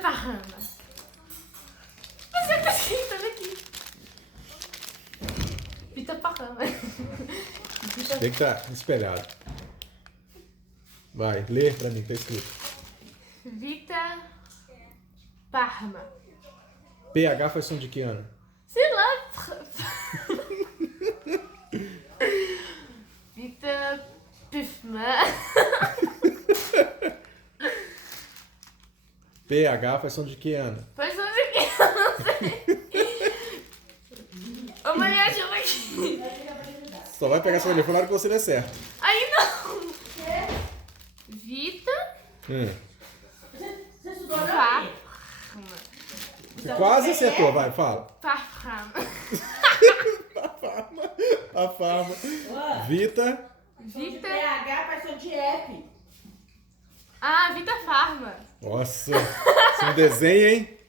Parrama. Você tá escrito aqui. Vita Parrama. Tem que estar espelhado. Vai, lê pra mim, tá escrito. Vita Parma. PH faz som de que ano? Sei lá. Vita Pifma. PH faz som de que ano? Faz som de que? Eu não sei. Ô, Maria, deixa eu ver aqui. Só vai pegar seu telefone na hora que você der certo. Aí não. Vita Você estudou na Parma. Você quase acertou, vai, fala. Parma. A farma. Vita. Vita. PH faz som de F. Ah, Vita Farma. Nossa, você não desenha, hein?